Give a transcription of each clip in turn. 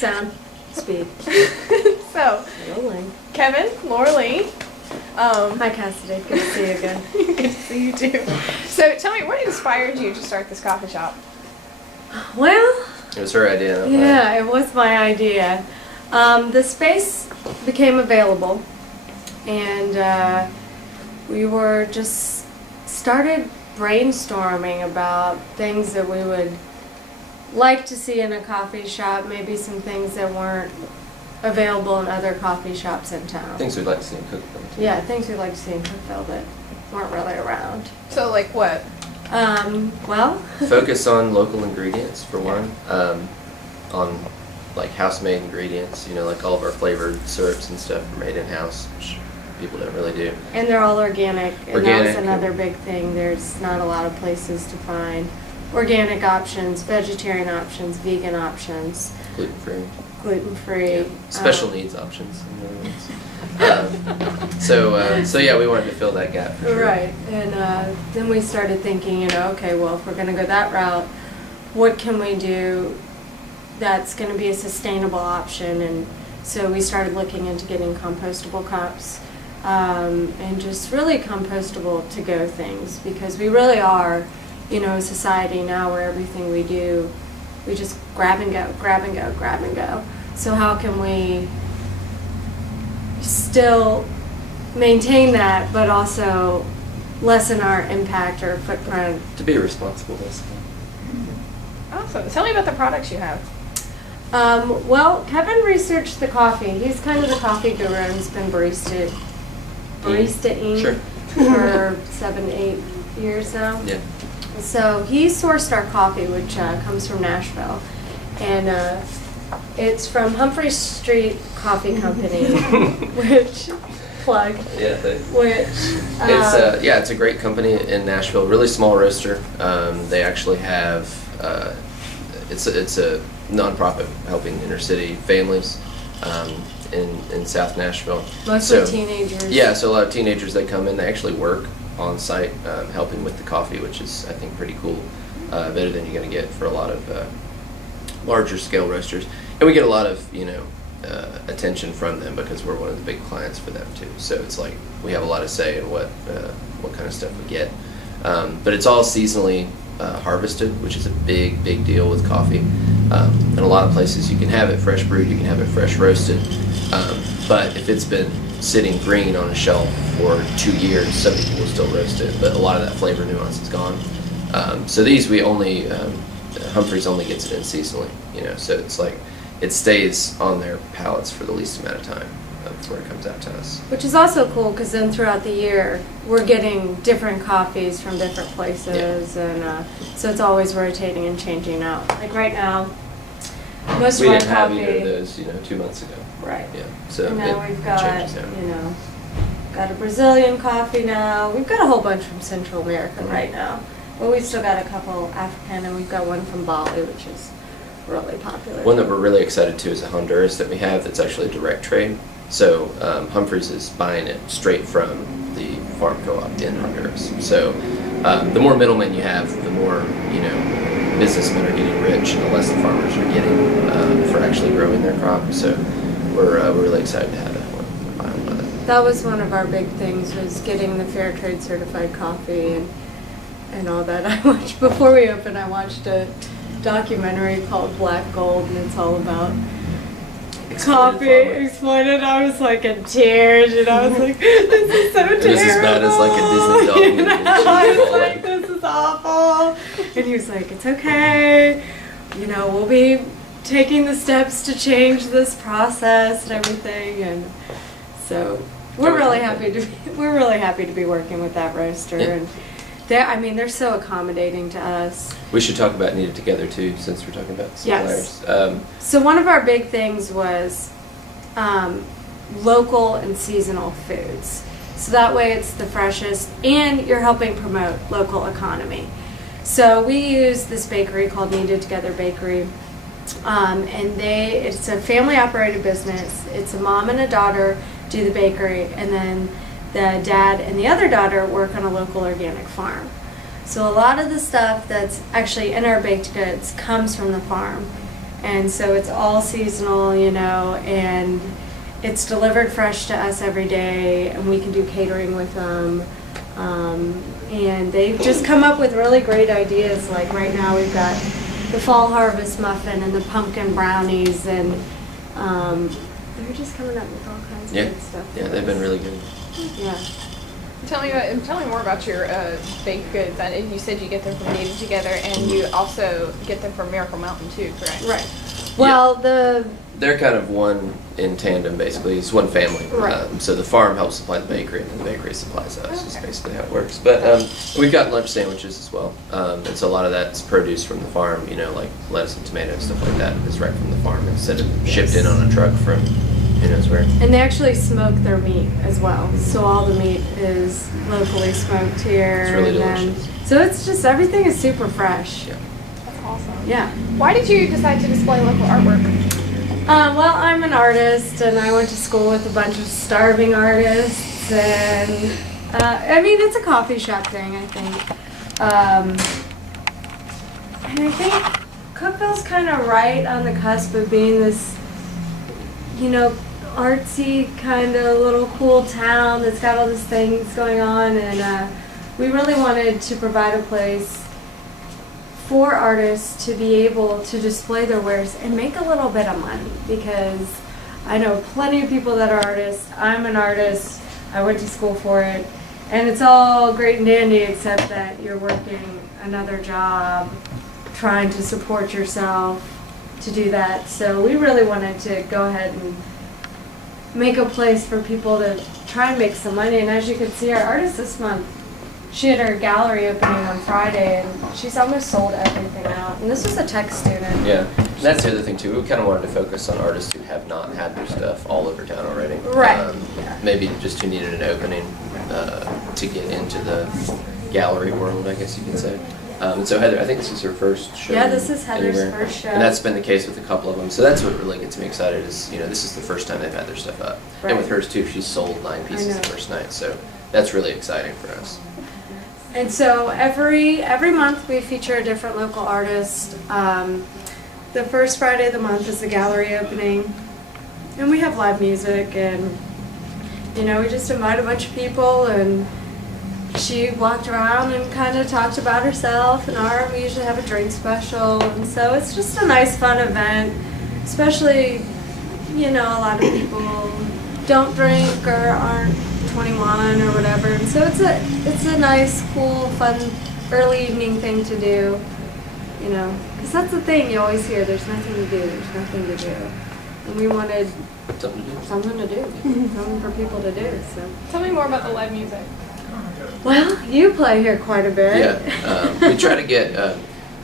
Sound. Speed. So, Rolling. Kevin, Laura Lee. Hi Cassidy, good to see you again. Good to see you too. So tell me, what inspired you to start this coffee shop? Well, It was her idea. yeah, it was my idea. The space became available, and we were just started brainstorming about things that we would like to see in a coffee shop, maybe some things that weren't available in other coffee shops in town. Things we'd like to see in Cookeville. Yeah, things we'd like to see in Cookeville that weren't really around. So like what? Well, Focus on local ingredients for one, on like house-made ingredients. You know, like all of our flavored syrups and stuff are made in-house, which people don't really do. and they're all organic, and that was Organic. another big thing. There's not a lot of places to find organic options, vegetarian options, vegan options, Gluten-free. gluten-free. Special needs options. In other words. So yeah, we wanted to fill that gap for sure. Right, and then we started thinking, okay, well, if we're going to go that route, what can we do that's going to be a sustainable option? And so we started looking into getting compostable cups, and just really compostable to-go things, because we really are, a society now where everything we do, we just grab and go, grab and go, grab and go. So how can we still maintain that, but also lessen our impact or footprint? To be responsible, basically. Awesome. Tell me about the products you have. Well, Kevin researched the coffee. He's kind of the coffee guru. He's been baristaing Sure. for 7-8 years now. Yeah. So he sourced our coffee, which comes from Nashville, and it's from Humphrey Street Coffee Company, which plug. Yeah. Thanks. Which It's a great company in Nashville. Really small roaster. They actually have it's a nonprofit helping inner city families in South Nashville. mostly teenagers. Yeah, so a lot of teenagers that come in, they actually work on site helping with the coffee, which is I think pretty cool. Better than you're going to get for a lot of larger scale roasters, and we get a lot of attention from them because we're one of the big clients for them too. So it's like we have a lot of say in what kind of stuff we get. But it's all seasonally harvested, which is a big deal with coffee. In a lot of places you can have it fresh brewed, you can have it fresh roasted, but if it's been sitting green on a shelf for 2 years, some people will still roast it, but a lot of that flavor nuance is gone. So these we only Humphreys only gets it in seasonally, so it's like it stays on their palates for the least amount of time before it comes out to us. Which is also cool, because then throughout the year we're getting different coffees from different places, and so it's always rotating and changing out. Like right now, most We of our didn't have coffee. either of those, 2 months ago. Right. Yeah. So And now it we've got, changes now. got a Brazilian coffee now. We've got a whole bunch from Central America right now. But we've still got a couple African, and we've got one from Bali, which is really popular. One that we're really excited to is a Honduras that we have that's actually a direct trade. So Humphreys is buying it straight from the farm co-op in Honduras. So the more middlemen you have, the more businessmen are getting rich, and the less the farmers are getting for actually growing their crop. So we're really excited to have that one. That was one of our big things, was getting the fair trade certified coffee and all that. I watched, before we opened, I watched a documentary called Black Gold, and it's all about coffee exploded. I was like in tears, and I was like, this is so terrible. It was as bad as like a Disney dog movie. I was like, this is awful. And he was like, it's okay. We'll be taking the steps to change this process and everything. And so we're really happy to be working with that roaster. Yeah. And they're so accommodating to us. We should talk about Kneaded Together too, since we're talking about suppliers. Yes. So one of our big things was local and seasonal foods. So that way it's the freshest, and you're helping promote local economy. So we use this bakery called Kneaded Together Bakery, and it's a family operated business. It's a mom and a daughter do the bakery, and then the dad and the other daughter work on a local organic farm. So a lot of the stuff that's actually in our baked goods comes from the farm. And so it's all seasonal, you know, and it's delivered fresh to us every day, and we can do catering with them. And they've just come up with really great ideas. Like right now we've got the fall harvest muffin and the pumpkin brownies, and they're just coming up with all kinds of good stuff. Yeah, they've been really good. Yeah. Tell me more about your baked goods. And you said you get them from Native Together, and you also get them from Miracle Mountain too, correct? Right. Well, They're kind of one in tandem, basically. It's one family. Right. So the farm helps supply the bakery, and then the bakery supplies us. Is basically how it works. But we've got lunch sandwiches as well. And so a lot of that's produce from the farm. You know, like lettuce and tomatoes, stuff like that, is right from the farm instead of shipped in on a truck from who knows where. And they actually smoke their meat as well. So all the meat is locally smoked here. It's really and delicious. So it's just, everything is super fresh. Yeah. That's awesome. Yeah. Why did you decide to display local artwork? Well, I'm an artist, and I went to school with a bunch of starving artists, and I mean, it's a coffee shop thing, I think. And I think Cookeville's kind of right on the cusp of being this, you know, artsy kind of little cool town that's got all these things going on, and we really wanted to provide a place for artists to be able to display their wares and make a little bit of money, because I know plenty of people that are artists. I'm an artist. I went to school for it, and it's all great and dandy except that you're working another job trying to support yourself to do that. So we really wanted to go ahead and make a place for people to try and make some money. And as you can see, our artist this month, she had her gallery opening on Friday, and she's almost sold everything out. And this was a tech student. Yeah, and that's the other thing too. We kind of wanted to focus on artists who have not had their stuff all over town already. Right. Maybe just who needed an opening to get into the gallery world, I guess you could say. So Heather, I think this is her first show. Yeah, this is Heather's anywhere. first show. And that's been the case with a couple of them. So that's what really gets me excited is, you know, this is the first time they've had their stuff up. Right. And with hers too, she sold 9 pieces the first night. So that's really exciting for us. And so every month we feature a different local artist. The first Friday of the month is the gallery opening, and we have live music, and you know, we just invite a bunch of people, and she walked around and kind of talked about herself and art. We usually have a drink special, and so it's just a nice fun event, especially, you know, a lot of people don't drink or aren't 21 or whatever, and so it's a nice, cool, fun early evening thing to do, you know, because that's the thing you always hear, there's nothing to do, and we wanted something to do, something for people to do. So Tell me more about the live music. well, you play here quite a bit. Yeah, we try to get,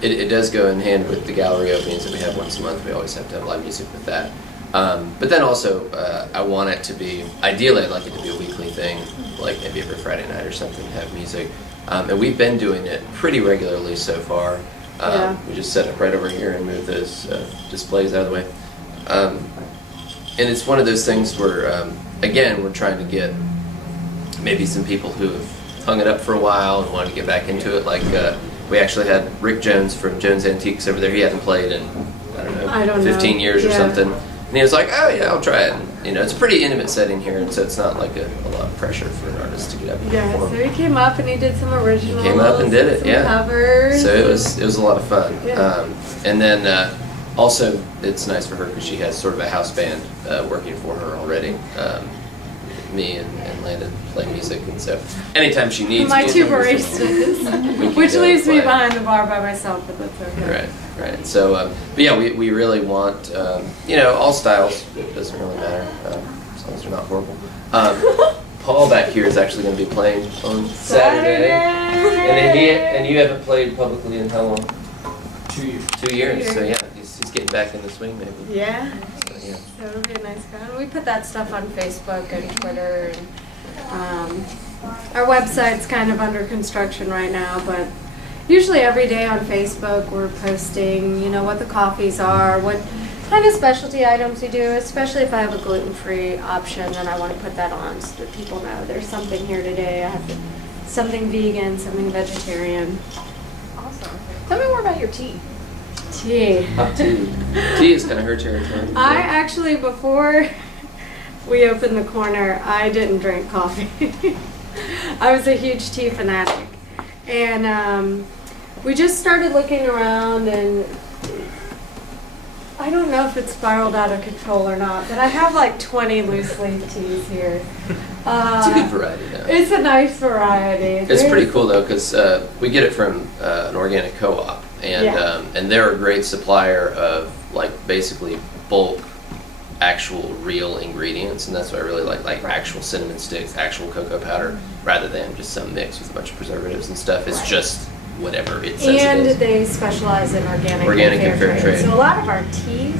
it does go in hand with the gallery openings that we have once a month. We always have to have live music with that. But then also, I want it to be, ideally I'd like it to be a weekly thing, like maybe every Friday night or something, have music. And we've been doing it pretty regularly so far. We just set up right over here and move those displays out of the way. And it's one of those things where, again, we're trying to get maybe some people who have hung it up for a while and wanted to get back into it. Like, we actually had Rick Jones from Jones Antiques over there. He hadn't played in, I don't know, 15 years or something. And he was like, oh yeah, I'll try it. And, you know, it's a pretty intimate setting here, and so it's not like a lot of pressure for an artist to get up and perform. So he came up and he did some originals. He came up and did it, some covers. So it was a lot of fun. Yeah. And then also it's nice for her because she has sort of a house band working for her already. Me and Landon play music, and so anytime she needs my music, two baristas, which go leaves me play. behind the bar by myself, but that's okay. Right. So, but yeah, we really want, you know, all styles. It doesn't really matter, as long as they're not horrible. Paul back here is actually going to be playing on Saturday. And you haven't played publicly in how long? 2 years. 2 years. So yeah, he's getting back in the swing maybe. Yeah. So, yeah. So it'll be a nice guy. We put that stuff on Facebook and Twitter, and our website's kind of under construction right now, but usually every day on Facebook we're posting, you know, what the coffees are, what kind of specialty items we do, especially if I have a gluten-free option, then I want to put that on so that people know there's something here today. I have something vegan, something vegetarian. Awesome. Tell me more about your tea. Tea. Hot tea. Tea is kind of her territory. I actually, before we opened the corner, I didn't drink coffee. I was a huge tea fanatic. And we just started looking around, and I don't know if it spiraled out of control or not, but I have like 20 loose leaf teas here. It's a good variety now. It's a nice variety. It's pretty cool though, because we get it from an organic co-op, and Yeah. and they're a great supplier of like basically bulk, actual real ingredients, and that's what I really like Right. actual cinnamon sticks, actual cocoa powder, rather than just some mix with a bunch of preservatives and stuff. It's Right. just whatever it says And it is. they specialize in organic and fair trade. So a lot of our teas,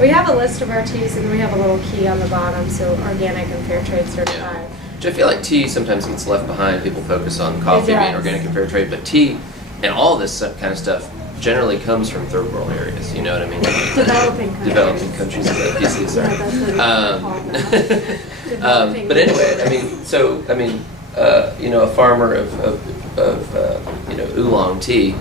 we have a list of our teas, and we have a little key on the bottom, so organic and fair trade certified. Which I feel like tea sometimes gets left behind. People focus on coffee being does. organic and fair trade, but tea and all this kind of stuff generally comes from third world areas. You know what I mean? Developing countries. Developing countries. PC, sorry. Yeah, that's what it's called now. Developing But anyway, I mean, you know, a farmer of you know, oolong tea,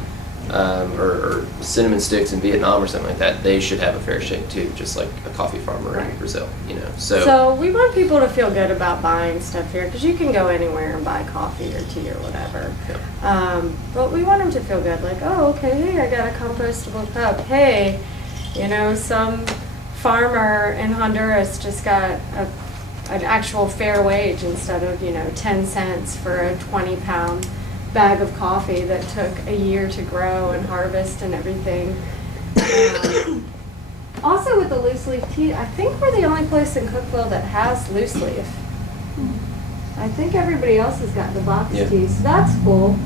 or cinnamon sticks in Vietnam or something like that, they should have a fair shake too, just like a coffee farmer in Right. Brazil, you know. So we want people to feel good about buying stuff here, because you can go anywhere and buy coffee or tea or whatever. Yeah. But we want them to feel good, like, oh, okay, hey, I got a compostable cup. Hey, you know, some farmer in Honduras just got an actual fair wage instead of, you know, 10 cents for a 20-pound bag of coffee that took a year to grow and harvest and everything. Also with the loose leaf tea, I think we're the only place in Cookeville that has loose leaf. I think everybody else has got the box Yeah. tea, so that's cool.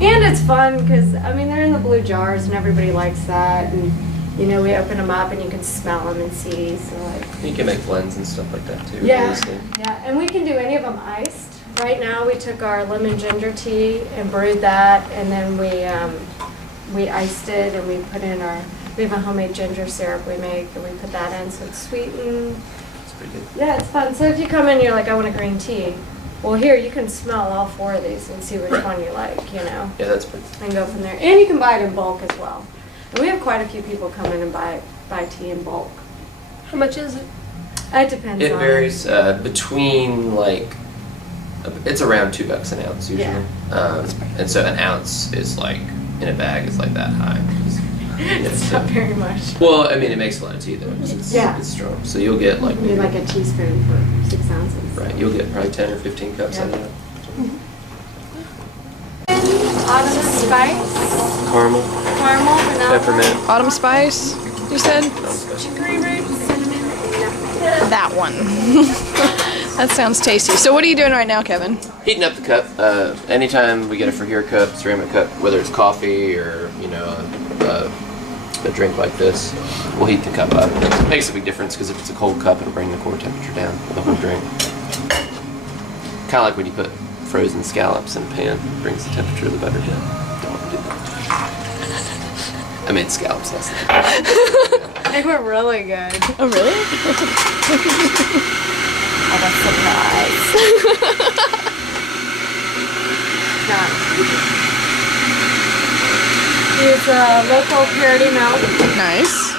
And it's fun because, I mean, they're in the blue jars and everybody likes that. And, you know, we open them up and you can smell them and see. So, like, You can make blends and stuff like that too. yeah, obviously. yeah, and we can do any of them iced. Right now, we took our lemon ginger tea and brewed that, and then we iced it, and we put in we have a homemade ginger syrup we make, and we put that in, so it's sweetened. It's pretty good. Yeah, it's fun. So if you come in, you're like, I want a green tea. Well, here you can smell all 4 of these and see which Right. one you like, you know, Yeah, that's pretty. and go from there. And you can buy it in bulk as well. And we have quite a few people come in and buy tea in bulk. How much is it? It depends. It on varies between like, it's around $2 an ounce usually. Yeah. And so an ounce is like, in a bag is like that high. It's not very much. Well, I mean, it makes a lot of tea though. It's, Yeah. it's strong. So you'll get like, Maybe like a teaspoon for 6 ounces. right, you'll get probably 10 or 15 cups Yeah. out of it. Autumn Spice, Caramel, caramel, vanilla, peppermint. Autumn Spice, you said? chicory root, cinnamon, and nutmeg. That one. That sounds tasty. So what are you doing right now, Kevin? Heating up the cup. Anytime we get a Fajir cup, ceramic cup, whether it's coffee or, you know, a drink like this, we'll heat the cup up. It makes a big difference because if it's a cold cup, it'll bring the core temperature down for the whole drink. Kind of like when you put frozen scallops in a pan, it brings the temperature of the butter down. Don't want to do that. I made scallops last night. They were really good. Oh, really? Oh, that's a surprise. Use local purity milk, Nice.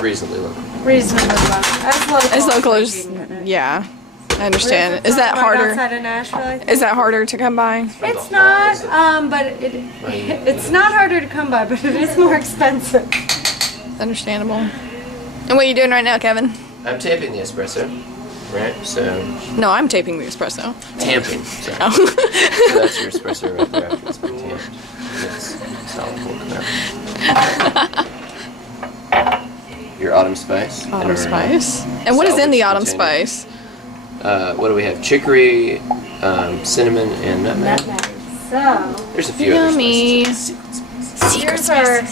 Reasonably low. reasonably local. As local as as, you can get it. yeah, I understand. Where's it Is that from? Right harder? outside of Nashville, I think? Is that harder to come by? It's not, but it's not harder to come by, but it is more expensive. Understandable. And what are you doing right now, Kevin? I'm tamping the espresso, right? So, No, I'm taping the espresso. tamping. Sorry. Oh. So that's your espresso right there after it's been tamped. It's solid milk now. Your autumn spice. and Autumn our, spice. And what is in the autumn container. spice? What do we have? Chicory, cinnamon, and nutmeg. Nutmeg. So, There's a few Yummy. other spices. here's our.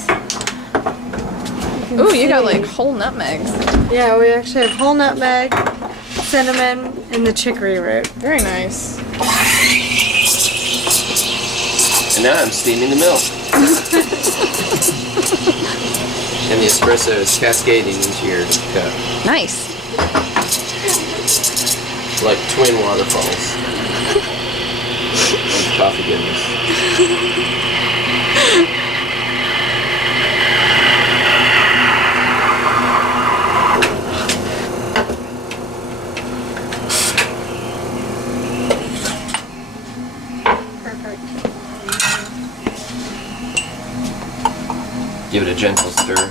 Ooh, you got like whole nutmegs. Yeah, we actually have whole nutmeg, cinnamon, and the chicory root. Very nice. And now I'm steaming the milk. And the espresso is cascading into your cup. Nice. Like twin waterfalls. Of coffee goodness. give it a gentle stir.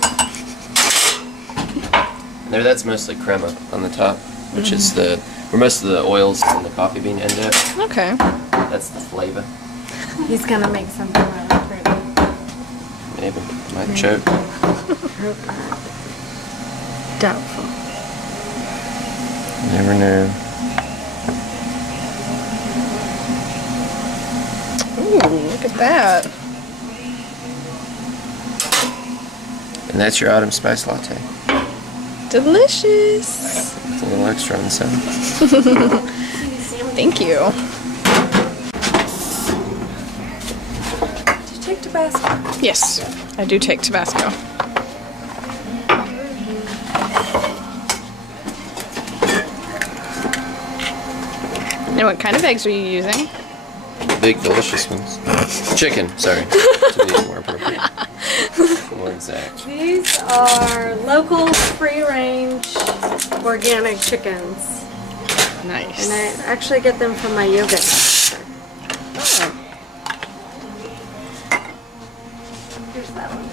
And there, that's mostly crema on the top, which is where most of the oils in the coffee bean end up. Okay. That's the flavor. He's gonna make something really pretty. Maybe. Might choke. Doubtful. Never know. Ooh, look at that. And that's your Autumn Spice Latte. Delicious. It's a little extra on the side. Thank you. Did you take Tabasco? Yes, I do take Tabasco. And what kind of eggs are you using? Big, delicious ones. Chicken, sorry. To be more appropriate. More exact. These are local, free-range, organic chickens. Nice. And I actually get them from my yogurt master. Oh. Here's that one.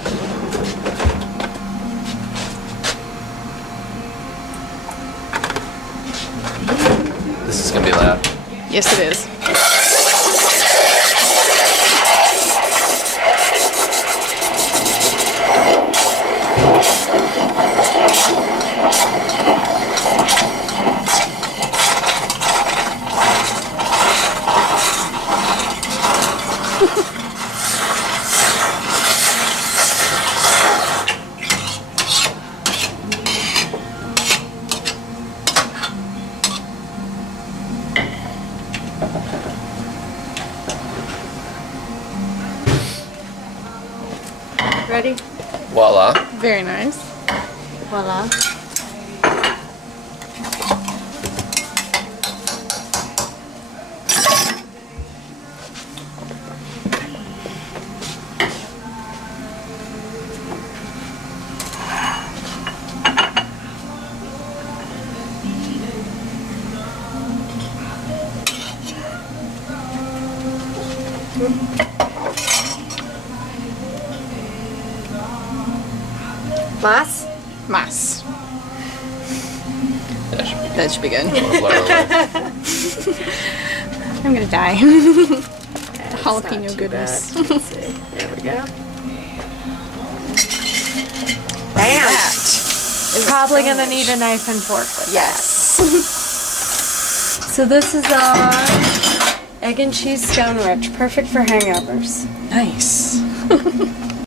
This is gonna be loud. Yes, it is. Ready? Voila. Very nice. Voila. Mas? Mas. That should be good. That should be good. Voila. I'm gonna die. It's Jalapeno not too goodness. bad. Let's see. There we go. Bam! Probably gonna need a knife and fork with Yes. So this is our Egg and Cheese Sconewich, perfect for hangovers. Nice.